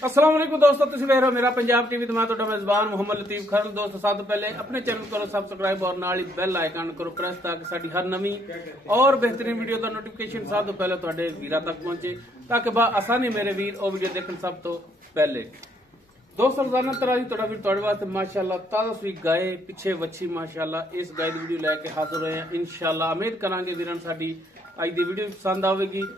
अस्सलाम वालेकुम दोस्तों, तुसीं वेख रहे हो मेरा पंजाब टीवी ते मैं तुहाडा मेजबान मोहम्मद लतीफ खरल। दोस्तों सब तो पहले अपने चैनल करो सब्सक्राइब और नाल ही बेल आइकन करो प्रेस ताकि साडी हर नवी और बेहतरीन वीडियो का नोटिफिकेशन सब तो पहले तुहाडे वीरां तक पहुंचे ताकि बा आसानी मेरे वीर और वीडियो देखण सब तो पहले। दोस्तों रोजाना तरह ही तुहाडा वीर तुहाडे वास्ते माशाअल्लाह ताजा सुई गाय पिछे वच्छी माशाअल्लाह इस गाय दी वीडियो लेके हाजिर होए हैं। इंशाअल्लाह उम्मीद करांगे वीरां साडी अज दी वीडियो पसंद आवेगी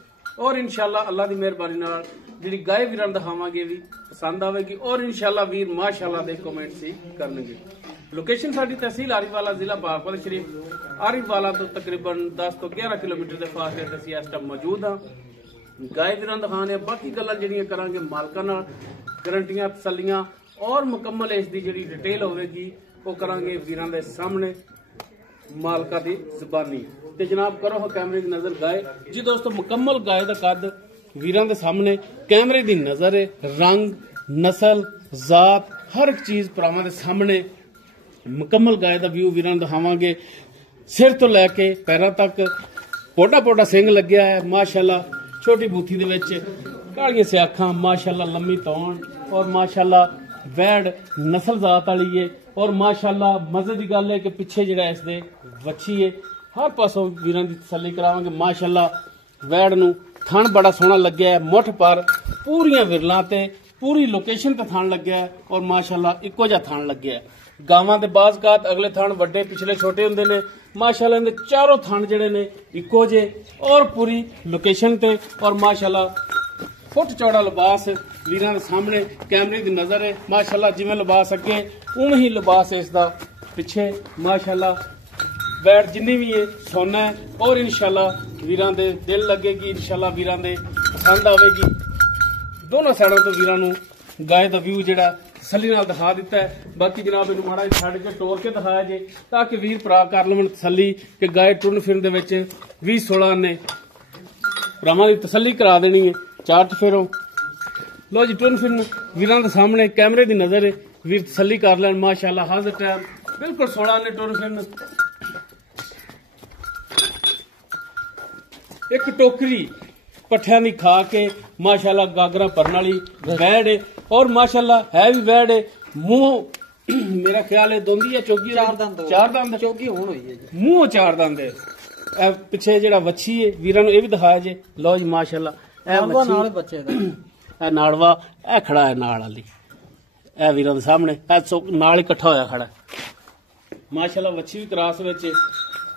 और इंशाअल्लाह अल्लाह दी मेहरबानी नाल जिहड़ी गाय वीरां दिखावांगे भी पसंद आवेगी और इंशाअल्लाह वीर माशाअल्लाह दे कमेंट सी करनगे। लोकेशन साडी तहसील आरिफवाला जिला पाकपल शरीफ आरिफवाला तो तकरीबन 10 तो 11 किलोमीटर के फासले ते असीं इस टाइम मौजूद हां। गाय वीरां दिखाने बाकी गल्लां जिहड़ियां करांगे मालकां नाल गारंटियां तसल्लियां और मुकम्मल इस दी जिहड़ी डिटेल होवेगी वो करांगे वीरां दे सामने मालका दी जुबानी। ते जनाब करो हा कैमरे की नजर गाय जी। दोस्तों मुकम्मल गाय दा कद वीरां दे सामने कैमरे दी नजर है, रंग नस्ल जात हर एक चीज भरावां दे सामने मुकम्मल गाय दा व्यू वीरां दिखावांगे। सिर तो लैके पैरां तक पोटा पोटा सिंग लग्या है माशाअल्लाह। छोटी बूथी दे विच कालियां सियाखां माशाअल्लाह, लम्मी तौण और माशाअल्लाह वैड़ नस्ल जात वाली है और माशाअल्लाह मजे की गल है कि पिछे जिहड़ा इसदे वच्छी है हर पासों वीरां दी तसल्ली करावांगे। माशाअल्लाह वैड़ नूं थण बड़ा सोहना लग्या है, मुठ पर पूरियां विरलां ते पूरी लोकेशन ते थण लग्या है और माशाअल्लाह इक्को जिहा थण लग्या है। गावां दे बाज़कात अगले थण वड्डे पिछले छोटे हुंदे ने, माशाअल्लाह इहदे चारों थण जिहड़े ने इक्को जे और पूरी लोकेशन ते और माशाअल्लाह फुट चौड़ा लिबास वीरां दे सामने कैमरे दी नजर है। माशाअल्लाह जिवें लिबास अगे उवें ही लिबास इसदा पिछे माशाअल्लाह। वैट जिन्नी भी है सोना है और इंशाअल्लाह वीरां दे दिल लगेगी, इंशाअल्लाह वीरां दे पसंद आवेगी। दोनों साइडों तो वीरां नूं गाय दा व्यू जिहड़ा तसल्ली नाल दिखा दिता है। बाकी जनाब इनू माड़ा छड्ड के टोर के दिखाया जे ताकि वीर भरा कर लवन तसल्ली कि गाय टुरन फिरन दे विच 20-16 ने भरावां दी तसल्ली करा देनी है। चार चफेरों लो जी टुरन फिरन वीरां दे सामने कैमरे दी नजर है, वीर तसल्ली कर लैन माशाअल्लाह। हाजिर टाइम बिल्कुल 16 ने टुरन फिरन। एक टोकरी पट्ठियां दी खा के माशाअल्लाह गागरा भरन वाली वैड़ है और माशाअल्लाह है भी वैड़ है। मुंह मेरा ख्याल है दोंदी या चौकी चार दंद चौकी हुण होई है जी, मुंह चार दंद है। पिछे जेड़ा वच्छी है वीरां नूं ए भी दिखाया जे लो जी माशाअल्लाह। ए नाल बच्चे दा ए नाड़वा ए खड़ा है नाल वाली ए वीरां दे सामने ए नाल इकट्ठा होया खड़ा माशाअल्लाह। वच्छी भी क्रॉस विच है।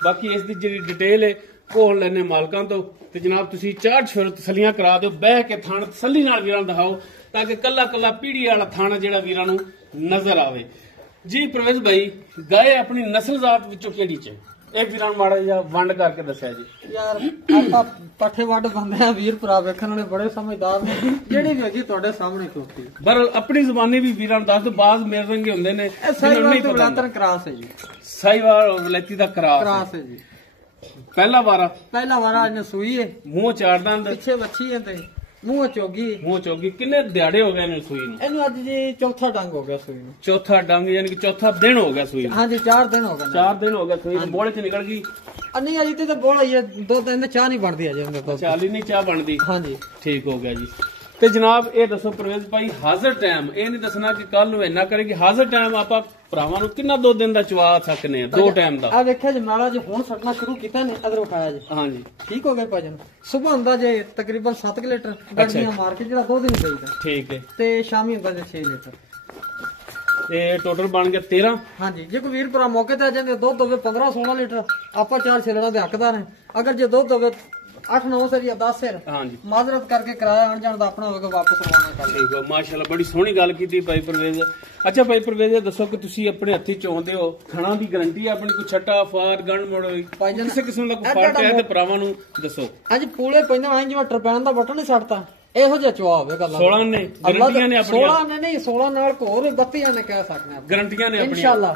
बाकी इस दी जेड़ी डिटेल है कोल लेने मालकां तो ते जनाब तुसी चार छेर तसल्लियां करा दिओ, बह के थण तसल्ली नाल वीरां दिखाओ ताकि कल्ला कल्ला पीढ़ी वाला थण जेड़ा वीरां नूं नजर आवे जी। परवेज भाई गाय अपनी नस्ल जात विचों केड़ी च एक वीरां नूं माड़ा जिहा वंड करके दस्सिया जी। यार आपां पट्ठे वंड बंदे आ वीर भरा वेखण वाले बड़े समझदार ने, जेड़ी भी होगी तुहाडे सामने खोती बहरहाल अपनी जुबानी भी वीरां नूं दस दो। बाज मेरे रंगे हुंदे ने साहिवाल ते वलातन क्रॉस है जी, साहिवाल और वलैती दा क्रॉस है जी। पहला वारा इन्हें सूई है, मुंह चार दंद पिछे वच्छी है ते मुंह चौगी। किन्ने दिहाड़े हो गए सूई नूं? इन्हू अज जी चौथा डंग हो गया सूई नूं। चौथा डंग यानी कि चौथा दिन हो गया सूई? हाँ जी 4 दिन हो गए। 4 दिन हो गए सूई बोले च निकल गई? नहीं अजी ते बोल आई है 2 दिन चाह नहीं बनती अजे तो चाली नहीं चाह बनती। हाँ जी ठीक हो गया जी। ते जनाब ये दसो परवेज भाई हाजिर टाइम ये नहीं दसना कि कल नूं इन्ना करे कि हाजिर टाइम आपां भरावां नूं किन्ना 2 दिन दा चवा सकने आ? 2 टाइम दा आ देखिया जी माला जी हुण सटना शुरू कीता ने अदर उठाया जी। हां जी ठीक हो गया भजन। सुबह हुंदा जे तकरीबन 7 लीटर गड्डियां मार के जेड़ा 2 दिन पईदा। ठीक है ते शामी हुंदा जे 6 लीटर। ये टोटल बन गया 13। हाँ जी जे कोई वीर भरा मौके ते आ जांदे दुध होवे 15-16 लीटर आपां 4 छेलड़ा दे हकदार हैं। अगर जे दुध होवे 8-9 सिर या 10 सिर हाँ जी माजरत करके किराया आन जान दा अपना होगा वापस रवाना कर। ठीक है माशाल्लाह बड़ी सोहनी गल कीती भाई परवेज। अच्छा भाई परवेज दसो कि तुसी अपने हत्थी चोंदे हो थणा दी गारंटी है अपनी? कोई छट्टा फार गंड मोड़ किसी किस्म दा कोई फर्क है ते भरावां नूं दसो। अज पूले पैंदा आई जिवें टरपैन दा बटन नहीं सटता ਇਹੋ ਜਿਹਾ ਚਵਾ ਹੋਵੇ ਗੱਲਾਂ 16 ਨੇ ਗਾਰੰਟੀਆਂ ਨੇ ਆਪਣੀਆਂ 16 ਨੇ ਨਹੀਂ 16 ਨਾਲ ਹੋਰ 32 ਨੇ ਕਹਿ ਸਕਨੇ ਆ ਗਾਰੰਟੀਆਂ ਨੇ ਆਪਣੀਆਂ इंशाल्लाह।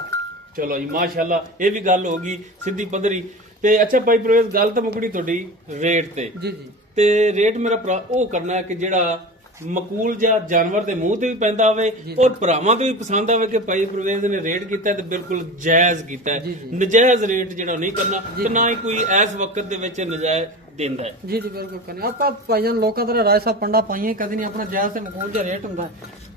चलो जी माशाल्लाह ये भी गल होगी सीधी पधरी। ते अच्छा भाई परवेज गल तो मुकड़ी थोड़ी रेट ते जी जी ते रेट मेरा भरा ओ करना है कि जेड़ा मकूल जा जानवर दे मुंह ते भी पैंदा आवे और भरावां ते भी पसंद आवे कि भाई परवेज ने रेट कीता ते बिल्कुल जायज कीता है। नजायज रेट जेड़ा नहीं करना ते ना ही कोई इस वक्त दे विच नजायज ਦਿੰਦਾ ਹੈ। ਜੀ ਜੀ ਬਿਲਕੁਲ ਕਰਨੀ ਆਪਾਂ ਭਾਈਆਂ ਲੋਕਾਂ ਦਾ ਰਾਏ ਸਾਹਿਬ ਪੰਡਾ ਪਾਈਆਂ ਕਦੀ ਨਹੀਂ, ਆਪਣਾ ਜਾਇਜ਼ ਤੇ ਮਕਬੂਲ ਜਿਹਾ ਰੇਟ ਹੁੰਦਾ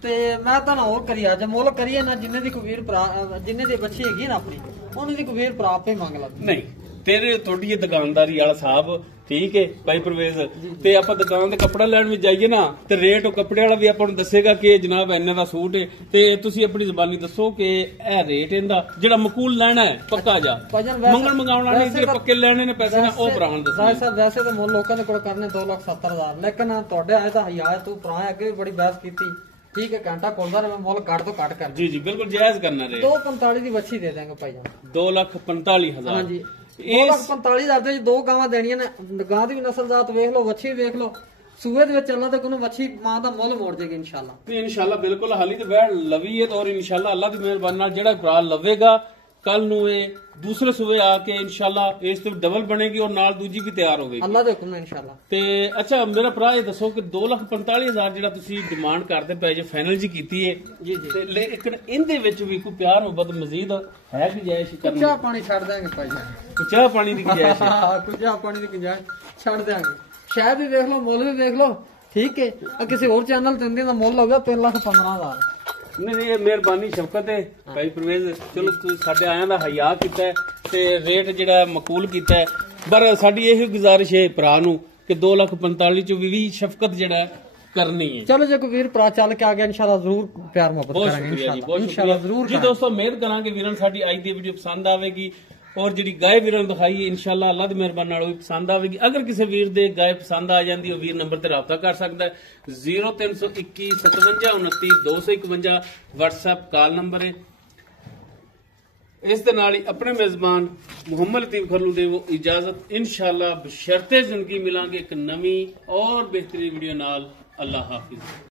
ਤੇ ਮੈਂ ਤਾਂ ਨਾ ਹੋਰ ਕਰੀ ਅੱਜ ਮੁੱਲ ਕਰੀਏ ਨਾ, ਜਿੰਨੇ ਦੀ ਕੋਈ ਵੀਰ ਭਰਾ ਜਿੰਨੇ ਦੀ ਬੱਚੀ ਹੈਗੀ ਨਾ ਆਪਣੀ ਉਹਨੂੰ ਦੀ ਕੋਈ ਵੀਰ ਭਰਾ ਆਪੇ ਮੰਗ ਲਾ। ਨਹੀਂ ਤੇਰੇ ਤੁਹਾਡੀ ਇਹ ਦੁਕਾਨਦਾਰੀ ਵਾਲਾ ਸਾਹਿਬ ਠੀਕ ਹੈ ਭਾਈ ਪ੍ਰਵੇਜ਼, ਤੇ ਆਪਾਂ ਦੁਕਾਨ ਤੇ ਕੱਪੜਾ ਲੈਣ ਵੀ ਜਾਈਏ ਨਾ ਤੇ ਰੇਟ ਉਹ ਕੱਪੜੇ ਵਾਲਾ ਵੀ ਆਪਾਂ ਨੂੰ ਦੱਸੇਗਾ ਕਿ ਜਨਾਬ ਇੰਨੇ ਦਾ ਸੂਟ ਹੈ, ਤੇ ਤੁਸੀਂ ਆਪਣੀ ਜ਼ਬਾਨੀ ਦੱਸੋ ਕਿ ਇਹ ਰੇਟ ਇਹਦਾ ਜਿਹੜਾ ਮਕੂਲ ਲੈਣਾ ਹੈ ਪੱਕਾ ਜਾ ਮੰਗਣ ਮੰਗਾਉਣ ਵਾਲੇ ਜਿਹੜੇ ਪੱਕੇ ਲੈਣੇ ਨੇ ਪੈਸੇ ਨਾ ਉਹ ਭਰਾਵਾਂ ਨੂੰ ਦੱਸੋ। ਸਾਹਿਬ ਵੈਸੇ ਤਾਂ ਮੁੱਲ ਲੋਕਾਂ ਦੇ ਕੋਲ ਕਰਨੇ 2,70,000 ਲੇਕਿਨ ਤੁਹਾਡੇ ਆਏ ਤਾਂ ਹਜ਼ਾਰ ਤੂੰ ਭਰਾ ਅੱਗੇ ਵੀ ਬੜੀ ਬਹਿਸ ਕੀਤੀ ਠੀਕ ਹੈ, ਘੰਟਾ ਖੋਲਦਾ ਰਹੇ ਮੁੱਲ ਘੱਟ ਤੋਂ ਘੱਟ ਕਰ। ਜੀ ਜੀ ਬਿਲਕੁਲ ਜਾਇਜ਼ ਕਰਨਾ ਰਹੇ। 245 ਦੀ ਵੱਛੀ ਦੇ ਦੇਂਗੇ ਭਾਈ ਜਾਨ 2,45,000। ਹਾਂਜੀ 2,45,000 ਦੇ ਦੋ ਗਾਵਾਂ ਦੇਣੀਆਂ ਨੇ, ਗਾਂ ਦੀ ਵੀ ਨਸਲਜ਼ਾਤ ਵੇਖ ਲਓ, ਵੱਛੀ ਵੀ ਵੇਖ ਲਓ, ਸੂਏ ਦੇ ਵਿੱਚ ਅੱਲਾ ਤੇ ਕੋਈ ਵੱਛੀ ਮਾਂ ਦਾ ਮੁੱਲ ਮੋੜ ਜਾਏਗੀ ਇਨਸ਼ਾਅੱਲਾ। ਤੇ ਇਨਸ਼ਾਅੱਲਾ ਬਿਲਕੁਲ ਹਾਲੀ ਤੇ ਵੈੜ ਲਵੀ ਹੈ, ਔਰ ਇਨਸ਼ਾਅੱਲਾ ਅੱਲਾ ਦੀ ਮਿਹਰਬਾਨੀ ਨਾਲ ਜਿਹੜਾ ਭਰਾ ਲਵੇਗਾ ਕੱਲ ਨੂੰ ਇਹ ਦੂਸਰੇ ਸੂਏ ਆ ਕੇ ਇਨਸ਼ਾਅੱਲਾ ਇਸ ਤੇ ਡਬਲ ਬਣੇਗੀ ਔਰ ਨਾਲ ਦੂਜੀ ਵੀ ਤਿਆਰ ਹੋਵੇਗੀ ਅੱਲਾ ਦੇ ਹੁਕਮ ਨਾਲ ਇਨਸ਼ਾਅੱਲਾ। ਤੇ ਅੱਛਾ ਮੇਰਾ ਭਰਾ ਇਹ ਦੱਸੋ ਕਿ 2,45,000 ਜਿਹੜਾ ਤੁਸੀਂ ਡਿਮਾਂਡ ਕਰਦੇ ਪਏ ਜੇ ਫਾਈਨਲ ਜੀ ਕੀਤੀ ਹੈ ਜੀ ਜੀ, ਤੇ ਲੇਕਿਨ ਇਹਦੇ ਵਿੱਚ ਵੀ ਕੋਈ ਪਿਆਰ ਮੁਹੱਬਤ ਮਜ਼ੀਦ ਹੈ ਕਿ ਜਾਇਜ਼ ਕਰਨੀ? ਚਾਹ ਪਾਣੀ ਛੱਡ ਦਾਂਗੇ ਭਾਈ ਜਾਨ, ਚਾਹ ਪਾਣੀ ਦੀ ਗੁੰਜਾਇਸ਼ ਹੈ? ਕੁਝ ਚਾਹ ਪਾਣੀ ਦੀ ਗੁੰਜਾਇਸ਼ ਛੱਡ ਦਾਂਗੇ। ਸ਼ਾਇਦ ਵੀ ਵੇਖ ਲਓ, ਮੁੱਲ ਵੀ ਵੇਖ ਲਓ ਠੀਕ ਹੈ, ਕਿਸੇ ਹੋਰ ਚੈਨਲ ਤੇ ਦਾ ਮੁੱਲ ਹੋ ਗਿਆ 3,15,000। ਨਹੀਂ ਇਹ ਮਿਹਰਬਾਨੀ ਸ਼ਫਕਤ ਹੈ ਭਾਈ ਪ੍ਰਵੇਜ਼, ਚਲੋ ਤੁਸੀਂ ਸਾਡੇ ਆਇਆਂ ਦਾ ਹਯਾ ਕੀਤਾ ਹੈ ਤੇ ਰੇਟ ਜਿਹੜਾ ਮਕਬੂਲ ਕੀਤਾ ਹੈ, ਪਰ ਸਾਡੀ ਇਹ ਗੁਜ਼ਾਰਿਸ਼ ਹੈ ਭਰਾ ਨੂੰ ਕਿ 2,45,000 ਚ ਵੀ ਸ਼ਫਕਤ ਜਿਹੜਾ ਕਰਨੀ ਹੈ। ਚਲੋ ਜੇ ਕੋਈ ਵੀਰ ਭਰਾ ਚੱਲ ਕੇ ਆ ਗਿਆ ਇਨਸ਼ਾਅੱਲਾ ਜ਼ਰੂਰ ਪਿਆਰ ਮੁਹੱਬਤ ਬਹੁਤ ਕਰਾਂਗੇ ਸ਼ੁਕਰੀਆ ਜੀ, ਬਹੁਤ ਇਨਸ਼ਾਅੱਲਾ ਸ਼ੁਕਰੀਆ ਜ਼ਰੂਰ ਜੀ ਦੋਸਤੋ। ਉਮੀਦ ਕਰਾਂਗੇ ਵੀਰਾਂ ਸਾਡੀ ਅੱਜ ਦੀ ਵੀਡੀਓ ਪਸੰਦ ਆਵੇਗੀ ਔਰ ਜਿਹੜੀ ਗਾਏ ਵੀਰਾਂ ਨੂੰ ਦਿਖਾਈ ਹੈ ਇਨਸ਼ਾਅੱਲਾ ਅੱਲਾ ਦੀ ਮਿਹਰਬਾਨੀ ਨਾਲ ਵੀ ਪਸੰਦ ਆਵੇਗੀ। ਅਗਰ ਕਿਸੇ ਵੀਰ ਦੇ ਗਾਏ ਪਸੰਦ ਆ ਜਾਂਦੀ ਉਹ ਵੀਰ ਨੰਬਰ ਤੇ ਰਾਬਤਾ ਕਰ ਸਕਦਾ ਹੈ 0321 57 29 251 WhatsApp ਕਾਲ ਨੰਬਰ ਹੈ। ਇਸ ਦੇ ਨਾਲ ਹੀ ਆਪਣੇ ਮੇਜ਼ਬਾਨ ਮੁਹੰਮਦ ਲਤੀਫ ਖਰਲੂ ਦੇ ਉਹ ਇਜਾਜ਼ਤ ਇਨਸ਼ਾਅੱਲਾ ਬਸ਼ਰਤੇ ਜ਼ਿੰਦਗੀ ਮਿਲਾਂਗੇ ਇੱਕ ਨਵੀਂ ਔਰ ਬਿਹਤਰੀਨ ਵੀਡੀਓ ਨਾਲ। ਅੱਲਾ ਹਾਫਿਜ਼।